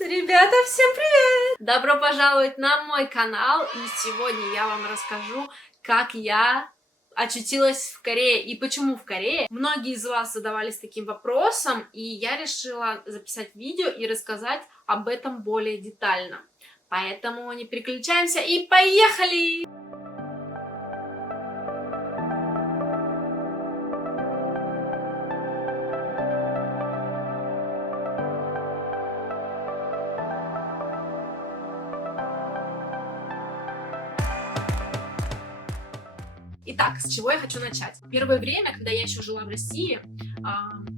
Ребята, всем привет! Добро пожаловать на мой канал, и сегодня я вам расскажу, как я очутилась в Корее и почему в Корее. Многие из вас задавались таким вопросом, и я решила записать видео и рассказать об этом более детально. Поэтому не переключаемся и поехали! Итак, с чего я хочу начать? Первое время, когда я еще жила в России,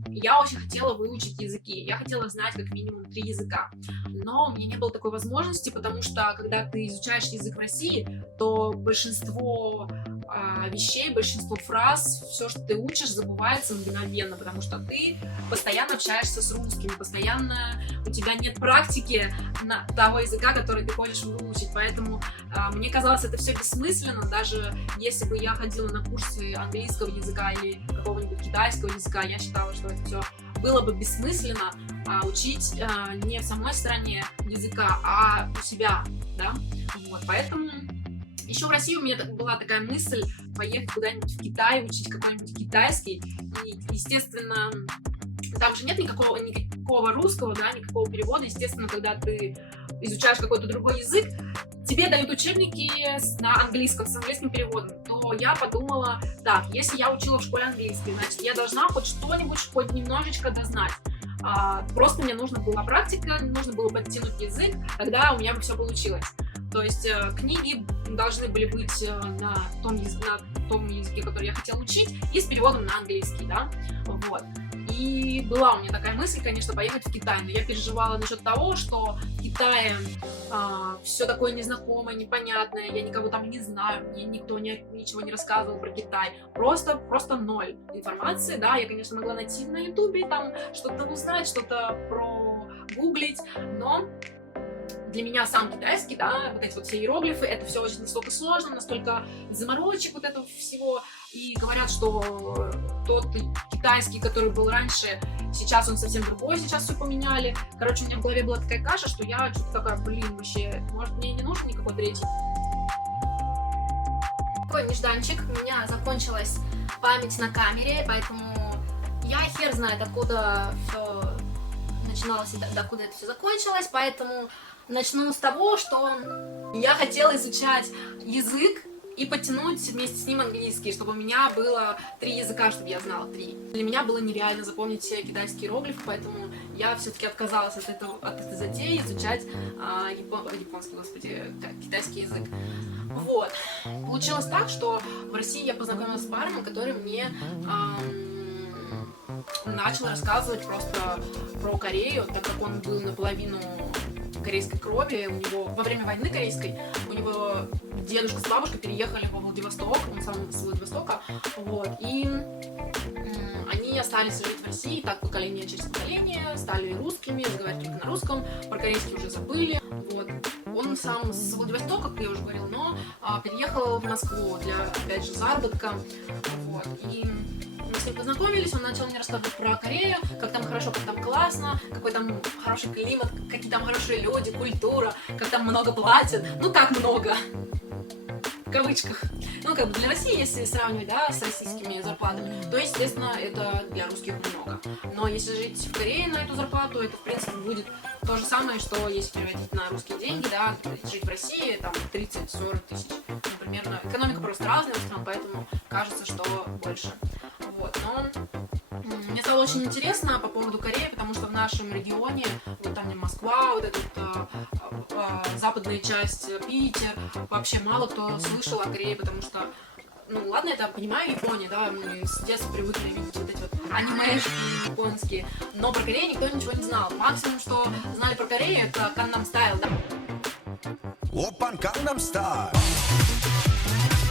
я очень хотела выучить языки. Я хотела знать как минимум 3 языка. Но у меня не было такой возможности, потому что, когда ты изучаешь язык в России, то большинство вещей, большинство фраз, все, что ты учишь, забывается мгновенно, потому что ты постоянно общаешься с русскими, постоянно у тебя нет практики того языка, который ты хочешь выучить. Поэтому мне казалось это все бессмысленно, даже если бы я ходила на курсы английского языка или какого-нибудь китайского языка, я считала, что это все было бы бессмысленно учить не в самой стране языка, а у себя, да, вот, поэтому еще в России у меня была такая мысль поехать куда-нибудь в Китай, учить какой-нибудь китайский, и, естественно, там же нет никакого русского, да, никакого перевода, естественно, когда ты изучаешь какой-то другой язык, тебе дают учебники на английском, с английским переводом, то я подумала, так, если я учила в школе английский, значит, я должна хоть что-нибудь, хоть немножечко дознать. Просто мне нужна была практика, нужно было подтянуть язык, тогда у меня бы все получилось. То есть книги должны были быть на том языке, который я хотела учить, и с переводом на английский, да, вот. И была у меня такая мысль, конечно, поехать в Китай, но я переживала насчет того, что в Китае все такое незнакомое, непонятное, я никого там не знаю, мне никто ничего не рассказывал про Китай, просто ноль информации, да, я, конечно, могла найти на ютубе, там что-то узнать, что-то прогуглить, но для меня сам китайский, да, вот эти вот все иероглифы, это все очень настолько сложно, настолько заморочек вот этого всего, и говорят, что тот китайский, который был раньше, сейчас он совсем другой, сейчас все поменяли. Короче, у меня в голове была такая каша, что я что-то такая, вообще, может, мне не нужен никакой третий. Такой нежданчик, у меня закончилась память на камере, поэтому я хер знает, откуда все начиналось и докуда это все закончилось, поэтому начну с того, что я хотела изучать язык и подтянуть вместе с ним английский, чтобы у меня было 3 языка, чтобы я знала 3. Для меня было нереально запомнить все китайские иероглифы, поэтому я все-таки отказалась от этой затеи изучать японский, китайский язык. Вот. Получилось так, что в России я познакомилась с парнем, который мне начал рассказывать просто про Корею, так как он был наполовину корейской крови, у него во время войны корейской, у него дедушка с бабушкой переехали во Владивосток, он сам с Владивостока, вот, и они остались жить в России, так поколение через поколение, стали русскими, разговаривать только на русском, про корейский уже забыли, вот. Он сам с Владивостока, как я уже говорила, но переехал в Москву для, опять же, заработка, вот, и мы с ним познакомились, он начал мне рассказывать про Корею, как там хорошо, как там классно, какой там хороший климат, какие там хорошие люди, культура, как там много платят, ну как много, в кавычках. Ну как бы для России, если сравнивать, да, с российскими зарплатами, то, естественно, это для русских много. Но если жить в Корее на эту зарплату, это, в принципе, будет то же самое, что если переводить на русские деньги, да, жить в России, там, 30-40 тысяч, например, экономика просто разная у стран, поэтому кажется, что больше. Вот, но мне стало очень интересно по поводу Кореи, потому что в нашем регионе, вот там Москва, вот эта западная часть, Питер, вообще мало кто слышал о Корее, потому что, ну ладно, я понимаю, Япония, да, мы с детства привыкли видеть вот эти вот анимешки японские, но про Корею никто ничего не знал. Максимум, что знали про Корею, это Gangnam Style, да. Опан Gangnam Style.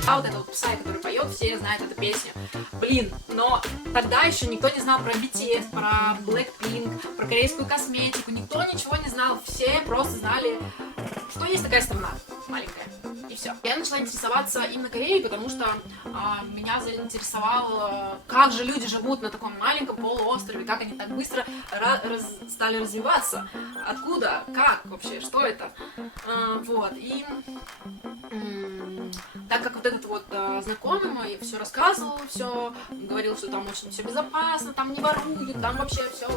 А вот этот Псай, который поет, все знают эту песню. Блин, но тогда еще никто не знал про BTS, про Blackpink, про корейскую косметику. Никто ничего не знал. Все просто знали, что есть такая страна маленькая. и все. Я начала интересоваться именно Кореей, потому что меня заинтересовало, как же люди живут на таком маленьком полуострове, как они так быстро стали развиваться, откуда, как вообще, что это. Вот, и так как вот этот вот знакомый мой все рассказывал, все говорил, что там очень все безопасно, там не воруют, там вообще все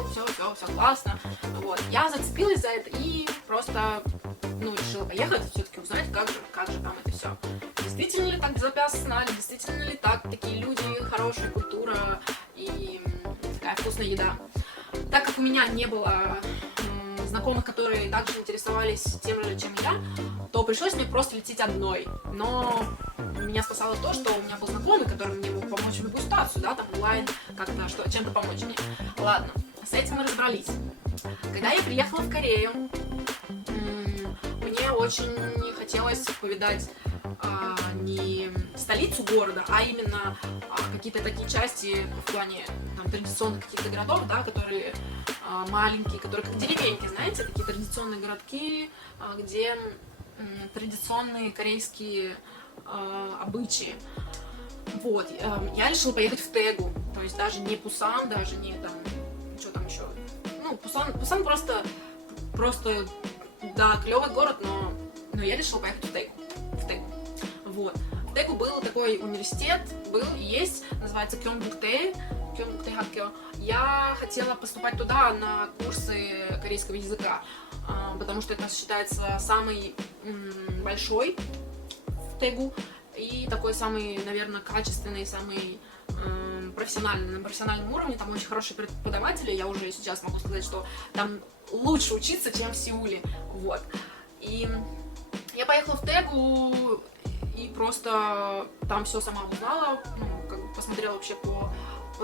классно. Вот, я зацепилась за это и просто, решила поехать, все-таки узнать, как же там это все. Действительно ли так безопасно, действительно ли так такие люди, хорошая культура и такая вкусная еда. Так как у меня не было знакомых, которые также интересовались тем же, чем я, то пришлось мне просто лететь одной. Но меня спасало то, что у меня был знакомый, который мне мог помочь в любую ситуацию, да, там онлайн, как-то чем-то помочь мне. Ладно, с этим мы разобрались. Когда я приехала в Корею, мне очень хотелось повидать не столицу города, а именно какие-то такие части в плане там, традиционных каких-то городов, да, которые маленькие, которые как деревеньки, знаете, такие традиционные городки, где традиционные корейские обычаи. Вот, я решила поехать в Тэгу, то есть даже не Пусан, даже не там, что там еще, Пусан просто, да, клевый город, но я решила поехать в Тэгу. Вот. В Тэгу был такой университет, был и есть, называется Кёнбукдэ Хаккё. Я хотела поступать туда на курсы корейского языка, потому что это считается самый большой в Тэгу и такой самый, наверное, качественный, самый профессиональный, на профессиональном уровне. Там очень хорошие преподаватели, я уже сейчас могу сказать, что там лучше учиться, чем в Сеуле. Вот. И я поехала в Тэгу и просто там все сама узнала, посмотрела вообще по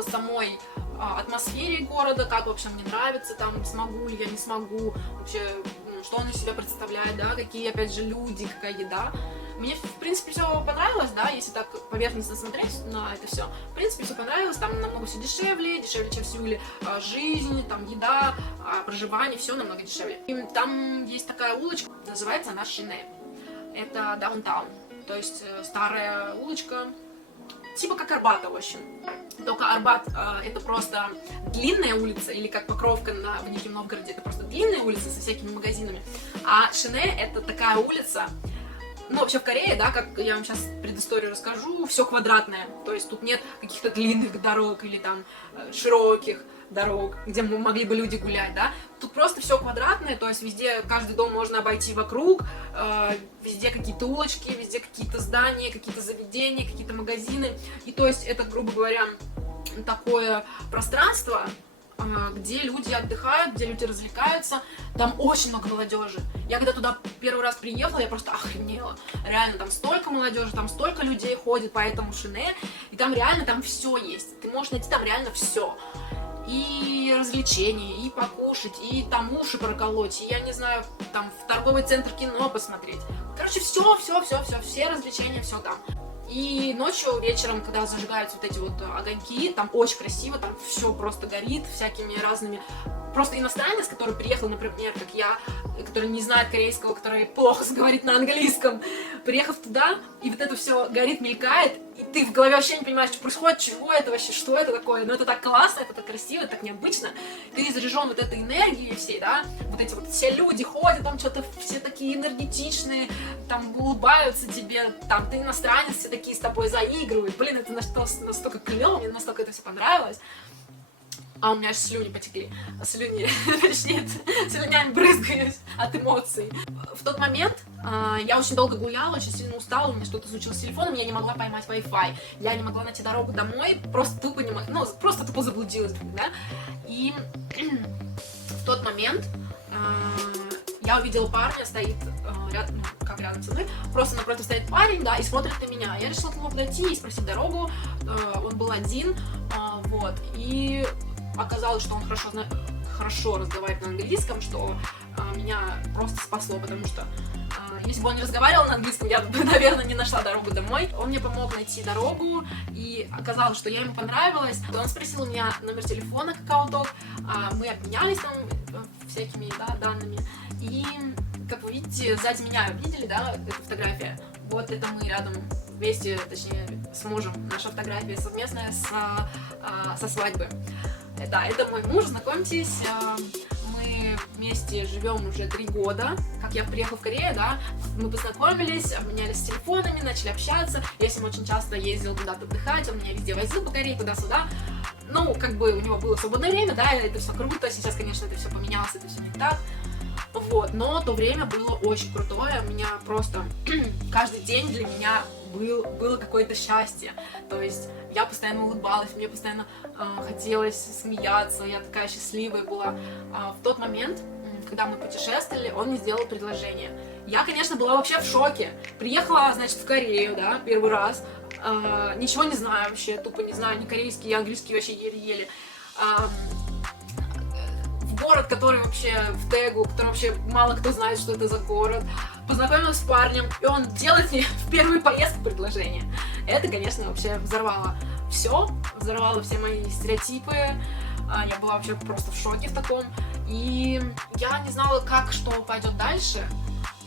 самой атмосфере города, как вообще мне нравится, там смогу ли я, не смогу, вообще, что он из себя представляет, да, какие, опять же, люди, какая еда. Мне, в принципе, все понравилось, да, если так поверхностно смотреть на это все. В принципе, все понравилось, там намного все дешевле, чем в Сеуле. Жизнь, там, еда, проживание, все намного дешевле. И там есть такая улочка, называется она Шинэ. Это даунтаун, то есть старая улочка, типа как Арбат, в общем. Только Арбат это просто длинная улица, или как Покровка в Нижнем Новгороде, это просто длинная улица со всякими магазинами. А Шинэ это такая улица, вообще в Корее, да, как я вам сейчас предысторию расскажу, все квадратное, то есть тут нет каких-то длинных дорог или там широких дорог, где могли бы люди гулять, да, тут просто все квадратное, то есть везде, каждый дом можно обойти вокруг, везде какие-то улочки, везде какие-то здания, какие-то заведения, какие-то магазины, и то есть это, грубо говоря, такое пространство, где люди отдыхают, где люди развлекаются, там очень много молодежи. Я когда туда первый раз приехала, я просто охренела. Реально, там столько молодежи, там столько людей ходит по этому Шинэ, и там реально там все есть. Ты можешь найти там реально все. И развлечения, и покушать, и там уши проколоть, и, я не знаю, там в торговый центр кино посмотреть. Короче, все развлечения, все там. И ночью, вечером, когда зажигаются вот эти вот огоньки, там очень красиво, там все просто горит всякими разными... Просто иностранец, который приехал, например, как я, который не знает корейского, который плохо говорит на английском, приехав туда, и вот это все горит, мелькает, и ты в голове вообще не понимаешь, что происходит, чего это вообще, что это такое, но это так классно, это так красиво, это так необычно, ты заряжен вот этой энергией всей, да, вот эти вот все люди ходят, там что-то все такие энергетичные, там улыбаются тебе, там ты иностранец, все такие с тобой заигрывают, блин, это настолько клево, мне настолько это все понравилось. А у меня аж слюни потекли. Точнее, слюнями брызгаюсь от эмоций. В тот момент я очень долго гуляла, очень сильно устала, у меня что-то случилось с телефоном, я не могла поймать Wi-Fi, я не могла найти дорогу домой, просто тупо не могла, просто тупо заблудилась, да. И в тот момент я увидела парня, стоит рядом, рядом со мной, просто напротив стоит парень, да, и смотрит на меня. Я решила к нему подойти и спросить дорогу, он был один, вот, и оказалось, что он хорошо разговаривает на английском, что меня просто спасло, потому что если бы он не разговаривал на английском, я бы, наверное, не нашла дорогу домой. Он мне помог найти дорогу, и оказалось, что я ему понравилась. Он спросил у меня номер телефона какао-ток, мы обменялись там всякими, да, данными, и, как вы видите, сзади меня, видели, да, эта фотография? Вот это мы рядом вместе, точнее, с мужем. Наша фотография совместная со свадьбы. Да, это мой муж, знакомьтесь. Мы вместе живем уже 3 года. Как я приехала в Корею, да, мы познакомились, обменялись телефонами, начали общаться. Я с ним очень часто ездила куда-то отдыхать, он меня везде возил по Корее, туда-сюда. Ну, как бы у него было свободное время, да, это все круто. Сейчас, конечно, это все поменялось, это все не так. Вот, но то время было очень крутое. У меня просто каждый день для меня было какое-то счастье. То есть я постоянно улыбалась, мне постоянно хотелось смеяться, я такая счастливая была. В тот момент, когда мы путешествовали, он мне сделал предложение. Я, конечно, была вообще в шоке. Приехала, значит, в Корею, да, первый раз. Ничего не знаю вообще, тупо не знаю, ни корейский, ни английский вообще еле-еле. В город, который вообще в Тегу, который вообще мало кто знает, что это за город. Познакомилась с парнем, и он делает мне в первую поездку предложение. Это, конечно, вообще взорвало все мои стереотипы. Я была вообще просто в шоке в таком. И я не знала, как, что пойдет дальше.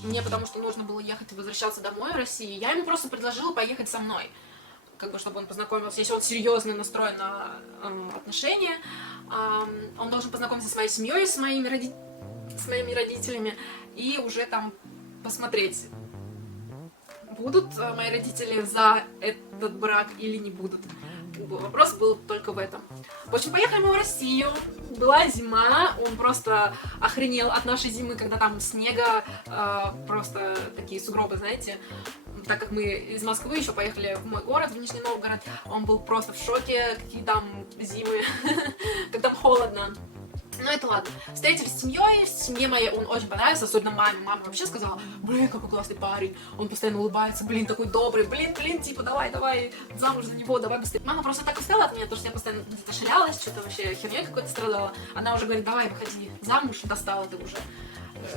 Мне потому что нужно было ехать и возвращаться домой в Россию. Я ему просто предложила поехать со мной, как бы, чтобы он познакомился. Если он серьезно настроен на отношения, он должен познакомиться с моей семьей, с моими родителями, и уже там посмотреть, будут мои родители за этот брак или не будут. Вопрос был только в этом. В общем, поехали мы в Россию. Была зима, он просто охренел от нашей зимы, когда там снега, просто такие сугробы, знаете. Так как мы из Москвы еще поехали в мой город, в Нижний Новгород, он был просто в шоке, какие там зимы, как там холодно. Ну это ладно. Встретились с семьей, семье моей он очень понравился, особенно маме. Мама вообще сказала: блин, какой классный парень, он постоянно улыбается, блин, такой добрый, блин, типа, давай, замуж за него, давай быстрее. Мама просто так устала от меня, потому что я постоянно где-то шалялась, что-то вообще херней какой-то страдала. Она уже говорит: давай, выходи замуж, достала ты уже.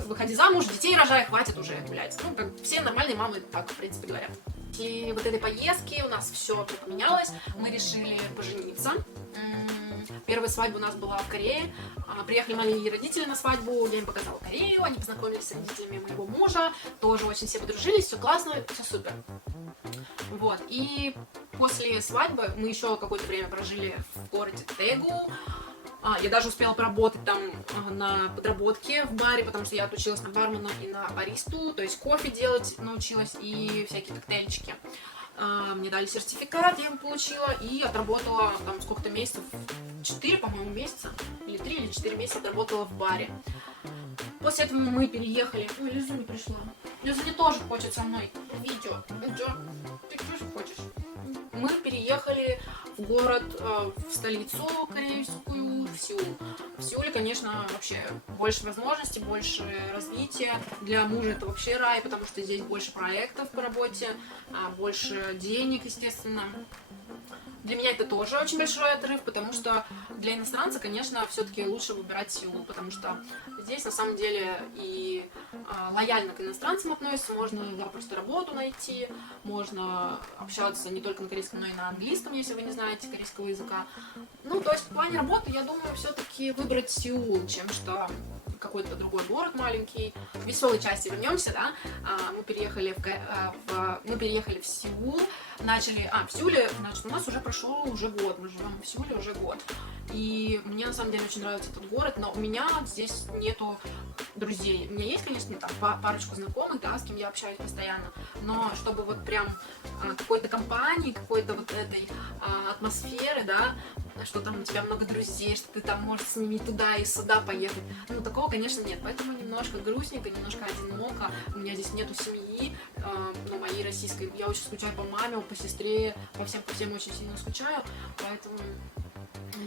Выходи замуж, детей рожай, хватит уже гулять. Ну, как все нормальные мамы так, в принципе, говорят. После вот этой поездки у нас все поменялось, мы решили пожениться. Первая свадьба у нас была в Корее. Приехали мои родители на свадьбу, я им показала Корею, они познакомились с родителями моего мужа, тоже очень все подружились, все классно, все супер. Вот, и после свадьбы мы еще какое-то время прожили в городе Тегу. Я даже успела поработать там на подработке в баре, потому что я отучилась на бармена и на баристу, то есть кофе делать научилась и всякие коктейльчики. Мне дали сертификат, я его получила и отработала там сколько-то месяцев, 4, по-моему, месяца, или 3 или 4 месяца отработала в баре. После этого мы переехали. Ой, Лиза не пришла. Лиза не тоже хочет со мной видео. Ты тоже хочешь? Мы переехали в город, в столицу корейскую, в Сеул. В Сеуле, конечно, вообще больше возможностей, больше развития. Для мужа это вообще рай, потому что здесь больше проектов по работе, больше денег, естественно. Для меня это тоже очень большой отрыв, потому что для иностранца, конечно, все-таки лучше выбирать Сеул, потому что здесь на самом деле и лояльно к иностранцам относятся, можно запросто работу найти, можно общаться не только на корейском, но и на английском, если вы не знаете корейского языка. Ну, то есть в плане работы, я думаю, все-таки выбрать Сеул, чем что какой-то другой город маленький. В веселой части вернемся, да. Мы переехали в Сеул, в Сеуле, значит, у нас уже прошел год, мы живем в Сеуле уже год. И мне на самом деле очень нравится этот город, но у меня здесь нету друзей. У меня есть, конечно, там парочку знакомых, да, с кем я общаюсь постоянно, но чтобы вот прям какой-то компании, какой-то вот этой атмосферы, да, что там у тебя много друзей, что ты там можешь с ними туда и сюда поехать. Ну, такого, конечно, нет. Поэтому немножко грустненько, немножко одиноко. У меня здесь нету семьи, ну, моей российской. Я очень скучаю по маме, по сестре, по всем очень сильно скучаю. Поэтому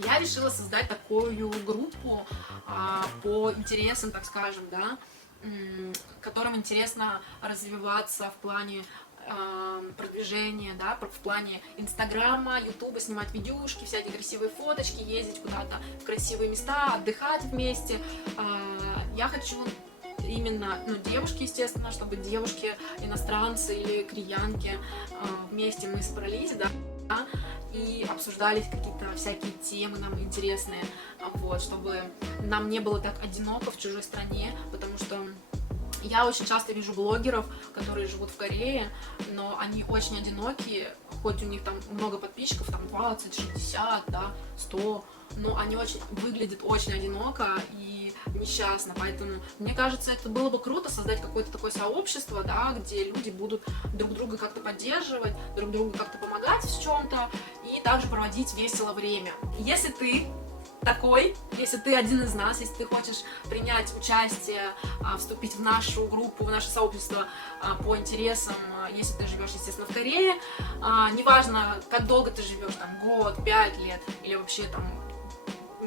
я решила создать такую группу по интересам, так скажем, да, которым интересно развиваться в плане продвижения, да, в плане Инстаграма, Ютуба, снимать видюшки, всякие красивые фоточки, ездить куда-то в красивые места, отдыхать вместе. Я хочу именно, ну, девушки, естественно, чтобы девушки, иностранцы или кореянки вместе мы собрались, да, и обсуждали какие-то всякие темы нам интересные, вот, чтобы нам не было так одиноко в чужой стране, потому что Я очень часто вижу блогеров, которые живут в Корее, но они очень одинокие, хоть у них там много подписчиков, там 20, 60, да, 100, но они выглядят очень одиноко и несчастно, поэтому мне кажется, это было бы круто создать какое-то такое сообщество, да, где люди будут друг друга как-то поддерживать, друг другу как-то помогать в чем-то и также проводить весело время. Если ты такой, если ты один из нас, если ты хочешь принять участие, вступить в нашу группу, в наше сообщество по интересам, если ты живешь, естественно, в Корее, неважно, как долго ты живешь, там, год, 5 лет или вообще там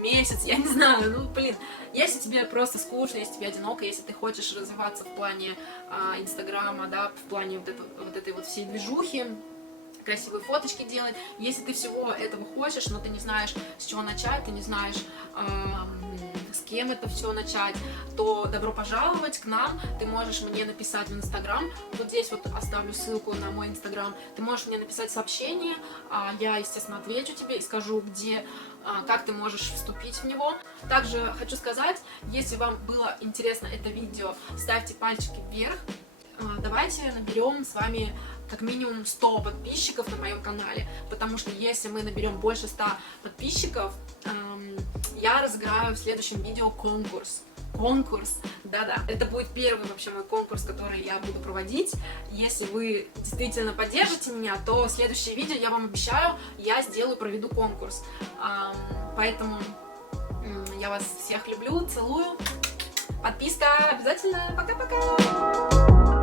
месяц, я не знаю, ну, блин, если тебе просто скучно, если тебе одиноко, если ты хочешь развиваться в плане Инстаграма, да, в плане вот этой вот всей движухи, красивые фоточки делать. Если ты всего этого хочешь, но ты не знаешь, с чего начать, ты не знаешь, с кем это все начать, то добро пожаловать к нам. Ты можешь мне написать в Инстаграм. Вот здесь вот оставлю ссылку на мой Инстаграм. Ты можешь мне написать сообщение. Я, естественно, отвечу тебе и скажу, где, как ты можешь вступить в него. Также хочу сказать, если вам было интересно это видео, ставьте пальчики вверх. Давайте наберем с вами как минимум 100 подписчиков на моем канале, потому что если мы наберем больше 100 подписчиков, я разыграю в следующем видео конкурс. Да-да, это будет первый вообще мой конкурс, который я буду проводить. Если вы действительно поддержите меня, то в следующее видео, я вам обещаю, я проведу конкурс. Поэтому я вас всех люблю, целую. Подписка обязательно. Пока-пока.